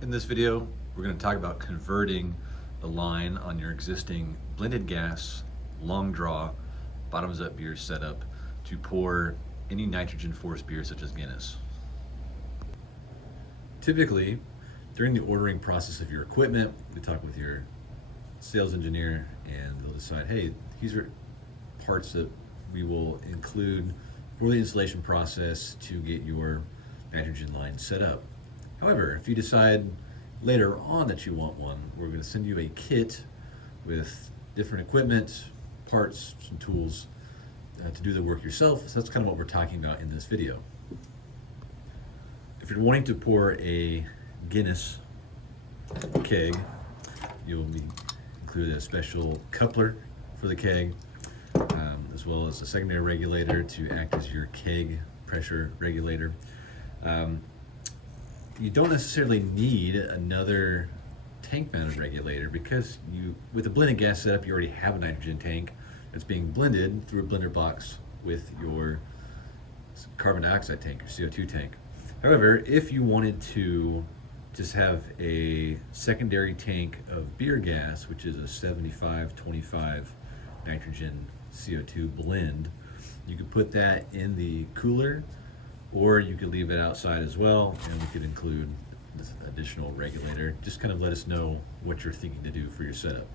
In this video, we're going to talk about converting the line on your existing blended gas, long draw, bottoms up beer setup to pour any nitrogen forced beer such as Guinness. Typically, during the ordering process of your equipment, we talk with your sales engineer and they'll decide, hey, these are parts that we will include for the installation process to get your nitrogen line set up. However, if you decide later on that you want one, we're going to send you a kit with different equipment, parts, some tools to do the work yourself. So that's kind of what we're talking about in this video. If you're wanting to pour a Guinness keg, you'll be included a special coupler for the keg, as well as a secondary regulator to act as your keg pressure regulator. You don't necessarily need another tank mounted regulator because with a blended gas setup, you already have a nitrogen tank that's being blended through a blender box with your carbon dioxide tank, your CO2 tank. However, if you wanted to just have a secondary tank of beer gas, which is a 75-25 nitrogen CO2 blend, you could put that in the cooler, or you could leave it outside as well, and we could include this additional regulator. Just kind of let us know what you're thinking to do for your setup.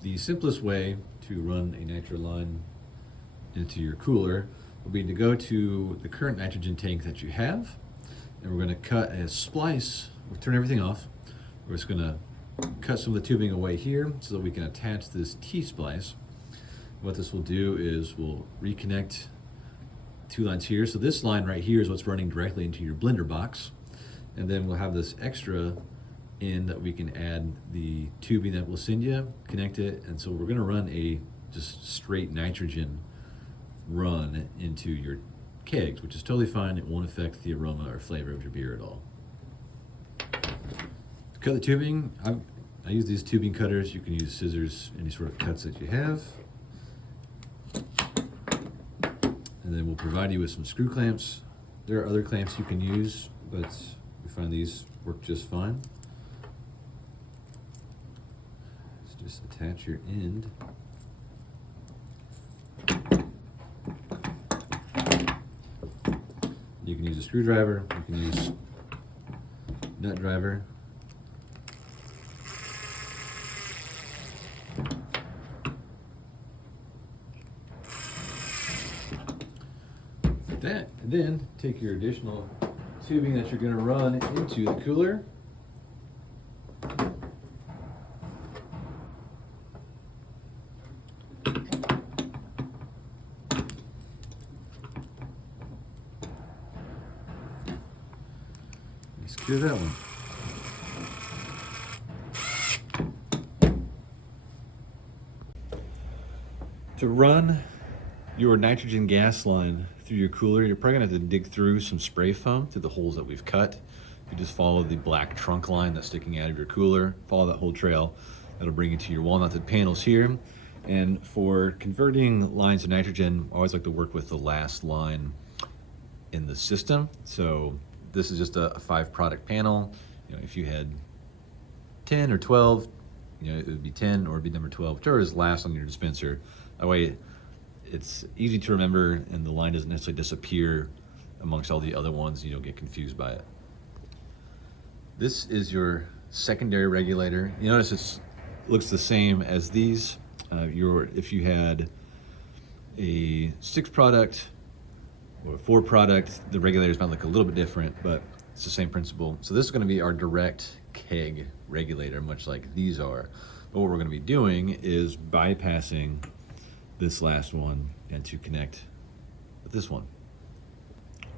The simplest way to run a nitro line into your cooler will be to go to the current nitrogen tank that you have, and we're going to cut a splice. We'll turn everything off. We're just going to cut some of the tubing away here so that we can attach this T-splice. What this will do is we'll reconnect two lines here. So this line right here is what's running directly into your blender box, and then we'll have this extra in that we can add the tubing that we'll send you, connect it, and so we're going to run a just straight nitrogen run into your kegs, which is totally fine. It won't affect the aroma or flavor of your beer at all. To cut the tubing, I use these tubing cutters. You can use scissors, any sort of cuts that you have. And then we'll provide you with some screw clamps. There are other clamps you can use, but we find these work just fine. So just attach your end. You can use a screwdriver, you can use nut driver. That, and then take your additional tubing that you're going to run into the cooler. Secure that one. To run your nitrogen gas line through your cooler, you're probably gonna have to dig through some spray foam through the holes that we've cut. You just follow the black trunk line that's sticking out of your cooler, follow that whole trail. That'll bring you to your wall-mounted panels here. And for converting lines to nitrogen, I always like to work with the last line in the system. So this is just a 5-product panel. You know, if you had 10 or 12, you know, it would be 10 or it'd be number 12, whichever is last on your dispenser. That way it's easy to remember and the line doesn't necessarily disappear amongst all the other ones. You don't get confused by it. This is your secondary regulator. You notice it looks the same as these. If you had a 6-product or a 4-product, the regulators might look a little bit different, but it's the same principle. So this is going to be our direct keg regulator, much like these are. But what we're going to be doing is bypassing this last one and to connect with this one.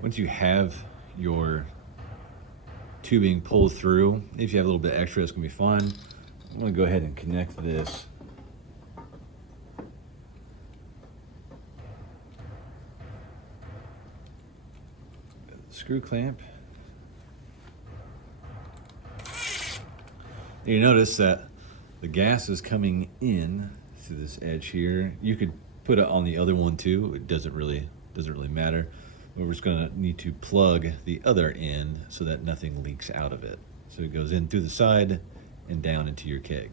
Once you have your tubing pulled through, if you have a little bit extra, it's going to be fine. I'm going to go ahead and connect this. Screw clamp. And you notice that the gas is coming in through this edge here. You could put it on the other one too. It doesn't really matter. we're just gonna need to plug the other end so that nothing leaks out of it. So it goes in through the side and down into your keg.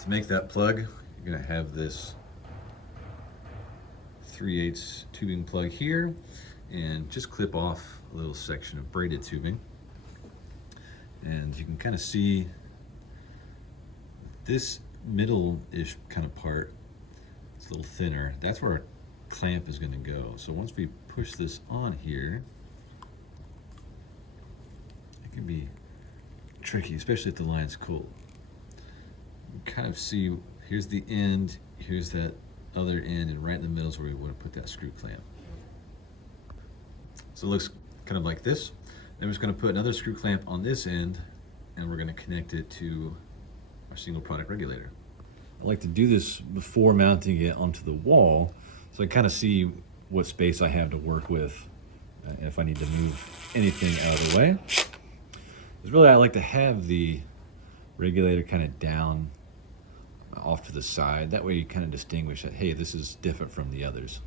To make that plug, you're gonna have this 3/8 tubing plug here, and just clip off a little section of braided tubing. And you can kind of see this middle-ish kind of part, it's a little thinner. That's where our clamp is gonna go. So once we push this on here, it can be tricky, especially if the line's cool. You kind of see, here's the end, here's that other end, and right in the middle is where we want to put that screw clamp. So it looks kind of like this. Then we're just going to put another screw clamp on this end, and we're going to connect it to our single product regulator. I like to do this before mounting it onto the wall, so I kind of see what space I have to work with, and if I need to move anything out of the way. Because really I like to have the regulator kind of down off to the side. That way you kind of distinguish that, hey, this is different from the others.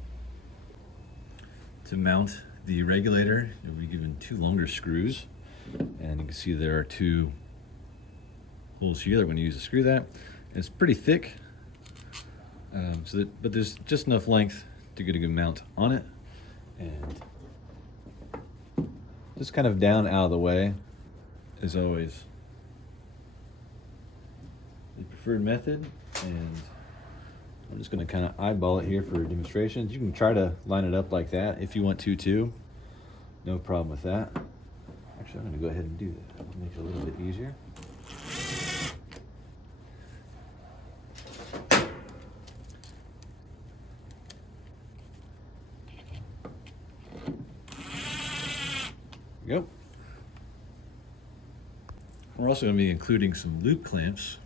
To mount the regulator, you'll be given 2 longer screws, and you can see there are 2 holes here that we're going to use to screw that. And it's pretty thick, but there's just enough length to get a good mount on it, and just kind of down out of the way as always. The preferred method, and I'm just going to kind of eyeball it here for demonstrations. You can try to line it up like that if you want to too. No problem with that. Actually, I'm going to go ahead and do that. It'll make it a little bit easier. There we go. We're also going to be including some loop clamps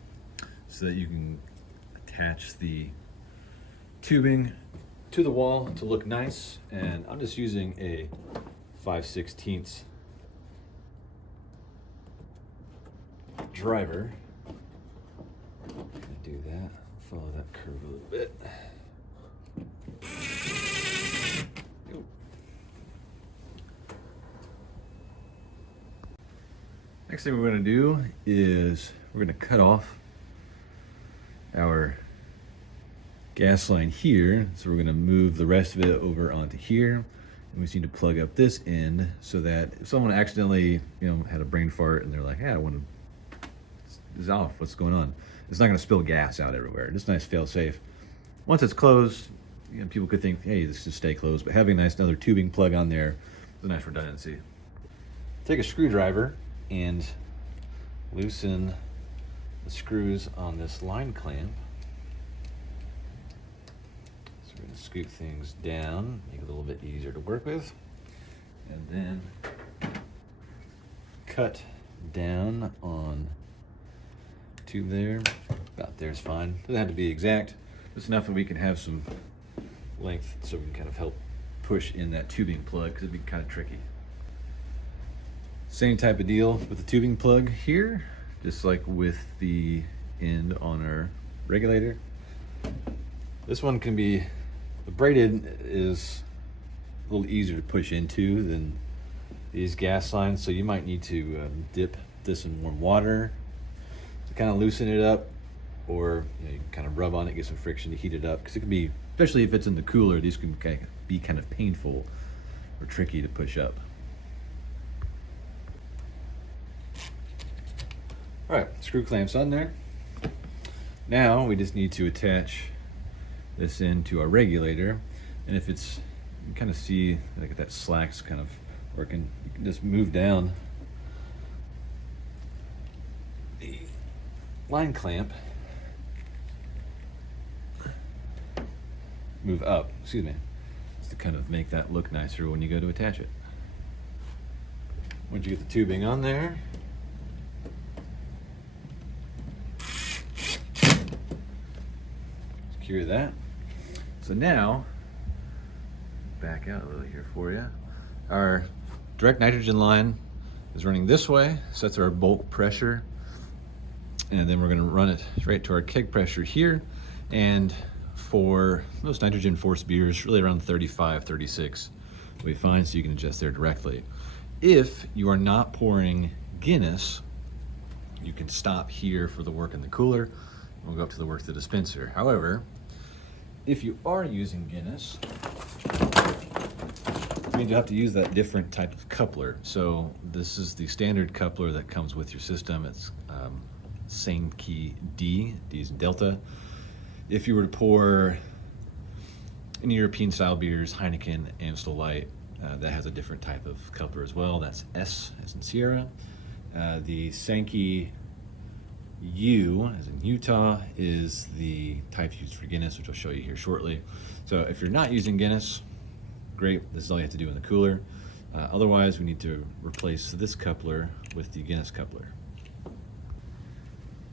so that you can attach the tubing to the wall to look nice. And I'm just using a 5/16 driver. I'm gonna do that, follow that curve a little bit. Next thing we're going to do is we're going to cut off our gas line here. So we're going to move the rest of it over onto here. And we just need to plug up this end so that if someone accidentally, had a brain fart and they're like, hey, I want to, this is off, what's going on? It's not going to spill gas out everywhere. Just nice fail safe. Once it's closed, people could think, hey, this should stay closed, but having a nice another tubing plug on there is a nice redundancy. Take a screwdriver and loosen the screws on this line clamp. So we're going to scoop things down, make it a little bit easier to work with, and then cut down on tube there. About there's fine. Doesn't have to be exact. Just enough that we can have some length so we can kind of help push in that tubing plug, because it'd be kind of tricky. Same type of deal with the tubing plug here, just like with the end on our regulator. This one can be, the braided is a little easier to push into than these gas lines, so you might need to dip this in warm water to kind of loosen it up, or you can kind of rub on it, get some friction to heat it up, because it can be, especially if it's in the cooler, these can be kind of painful or tricky to push up. All right, screw clamps on there. Now we just need to attach this into our regulator, and if it's, you can kind of see like that slack's kind of working, you can just move down the line clamp, move up, excuse me, just to kind of make that look nicer when you go to attach it. Once you get the tubing on there, secure that. So now, back out a little here for you. Our direct nitrogen line is running this way, so that's our bulk pressure. And then we're gonna run it straight to our keg pressure here. And for most nitrogen forced beers, really around 35, 36 will be fine, so you can adjust there directly. If you are not pouring Guinness, you can stop here for the work in the cooler, and we'll go up to the work of the dispenser. However, if you are using Guinness, you have to use that different type of coupler. So this is the standard coupler that comes with your system. It's same key D, D is in Delta. If you were to pour any European style beers, Heineken, Amstel Light, that has a different type of coupler as well. That's S as in Sierra. The Sankey U, as in Utah, is the type used for Guinness, which I'll show you here shortly. So if you're not using Guinness, great, this is all you have to do in the cooler. Otherwise, we need to replace this coupler with the Guinness coupler.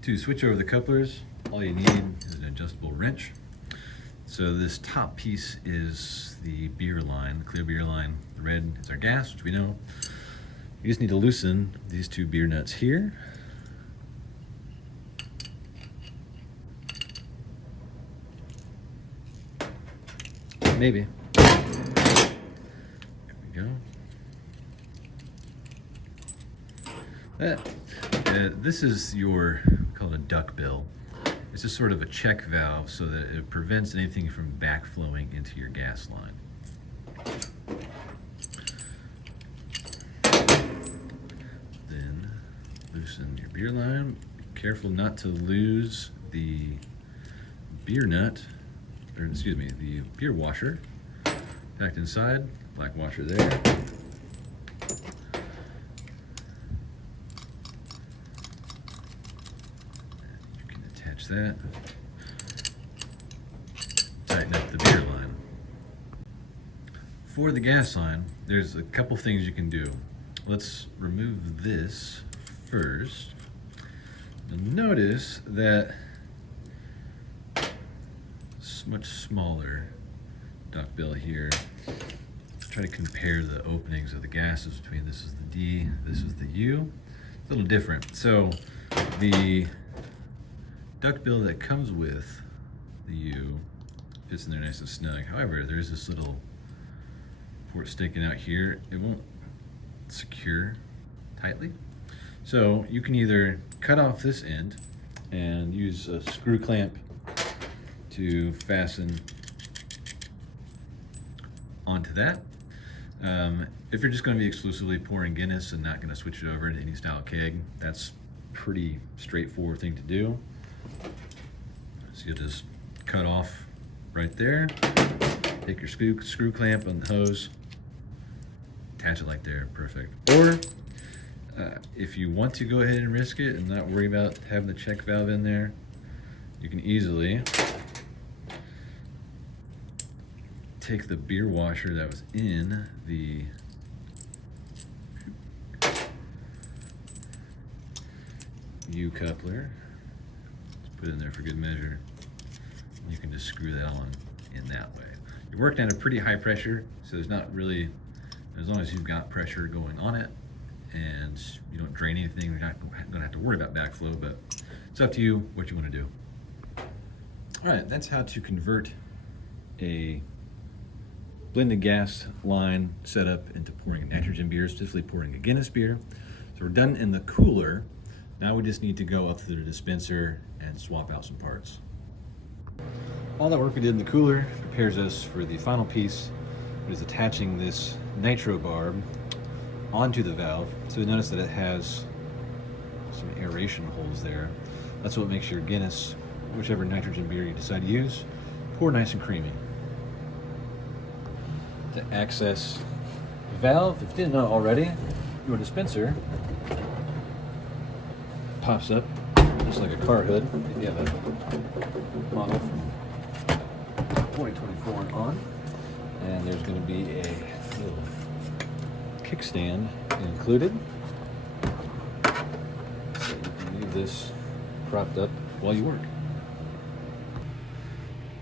To switch over the couplers, all you need is an adjustable wrench. So this top piece is the beer line, the clear beer line. The red is our gas, which we know. You just need to loosen these two beer nuts here. Maybe. There we go. This is your, called a duck bill. It's just sort of a check valve so that it prevents anything from backflowing into your gas line. Then loosen your beer line. Be careful not to lose the beer nut, or excuse me, the beer washer packed inside. Black washer there. That. Tighten up the beer line. For the gas line, there's a couple things you can do. Let's remove this first. You'll notice that it's much smaller duckbill here. Try to compare the openings of the gases between this is the D, this is the U. It's a little different. So the duckbill that comes with the U fits in there nice and snug. However, there's this little port sticking out here. It won't secure tightly. So you can either cut off this end and use a screw clamp to fasten onto that. If you're just going to be exclusively pouring Guinness and not going to switch it over into any style keg, that's a pretty straightforward thing to do. So you'll just cut off right there, take your screw clamp on the hose, attach it like there, perfect. Or if you want to go ahead and risk it and not worry about having the check valve in there, you can easily take the beer washer that was in the U coupler, put it in there for good measure. You can just screw that on in that way. You're working at a pretty high pressure, so there's not really, as long as you've got pressure going on it and you don't drain anything, you're not gonna have to worry about backflow, but it's up to you what you wanna do. All right, that's how to convert a blended gas line setup into pouring a nitrogen beer, specifically pouring a Guinness beer. So we're done in the cooler. Now we just need to go up to the dispenser and swap out some parts. All that work we did in the cooler prepares us for the final piece, which is attaching this nitro barb onto the valve. So you notice that it has some aeration holes there. That's what makes your Guinness, whichever nitrogen beer you decide to use, pour nice and creamy. To access the valve, if you didn't know already, your dispenser pops up just like a car hood if you have a model from 2024 and on. And there's going to be a little kickstand included, so you can leave this propped up while you work.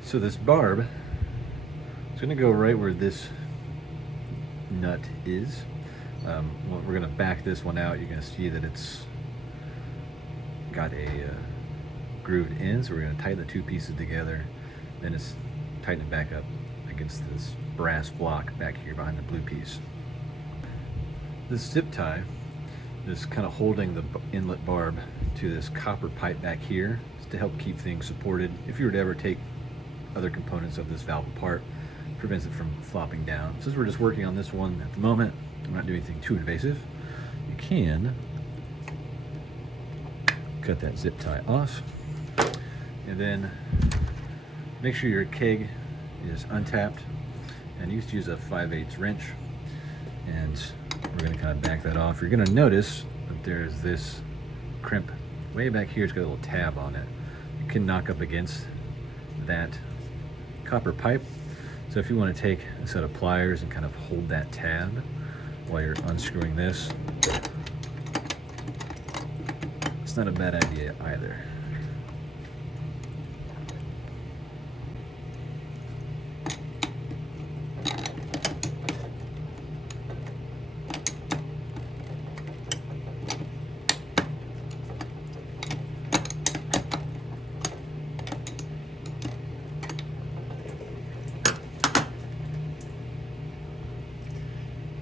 So this barb is going to go right where this nut is. We're going to back this one out. You're going to see that it's got a grooved in, so we're going to tighten the two pieces together. Then it's tighten it back up against this brass block back here behind the blue piece. This zip tie is kind of holding the inlet barb to this copper pipe back here to help keep things supported. If you were to ever take other components of this valve apart, it prevents it from flopping down. Since we're just working on this one at the moment, I'm not doing anything too invasive. You can cut that zip tie off, and then make sure your keg is untapped, and you just use a 5/8 wrench, and we're going to kind of back that off. You're going to notice that there's this crimp way back here. It's got a little tab on it. You can knock up against that copper pipe. So if you want to take a set of pliers and kind of hold that tab while you're unscrewing this, it's not a bad idea either.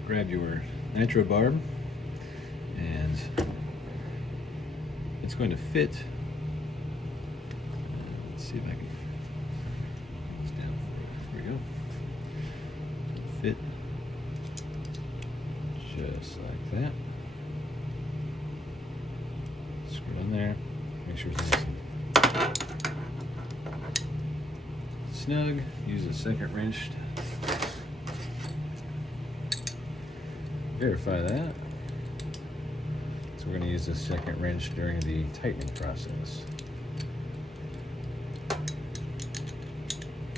Grab your nitro barb, and it's going to fit. Let's see if I can put this down for you. Here we go. Fit just like that. Screw it on there. Make sure it's nice and snug. Use a second wrench. Verify that. So we're going to use this second wrench during the tightening process.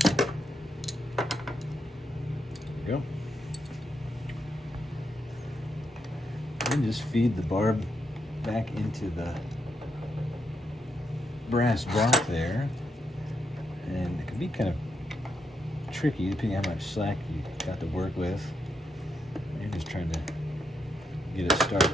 There we go. And just feed the barb back into the brass block there. And it can be kind of tricky depending on how much slack you got to work with. I'm just trying to get it started.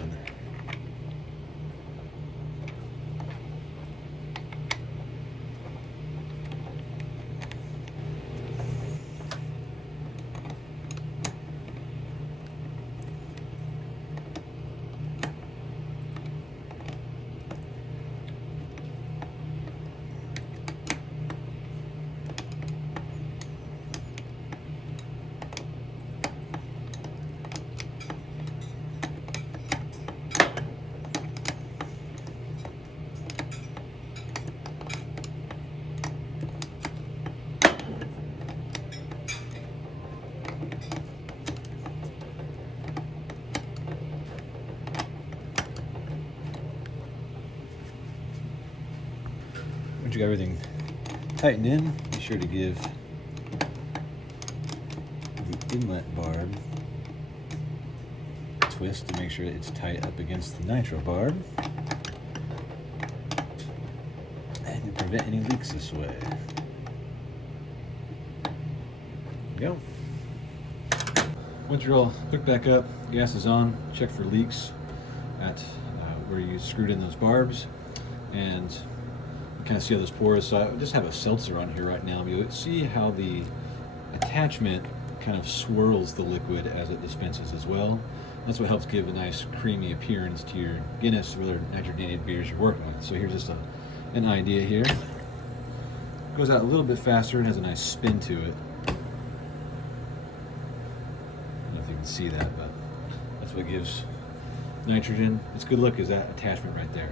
Once you got everything tightened in, be sure to give the inlet barb a twist to make sure that it's tight up against the nitro barb, and to prevent any leaks this way. There we go. Once you're all hooked back up, gas is on, check for leaks at where you screwed in those barbs, and you kind of see how this pours. So I just have a seltzer on here right now. You'll see how the attachment kind of swirls the liquid as it dispenses as well. That's what helps give a nice creamy appearance to your Guinness or other nitrogenated beers you're working with. So here's just an idea here. It goes out a little bit faster, it has a nice spin to it. I don't know if you can see that, but that's what gives nitrogen its good look, is that attachment right there.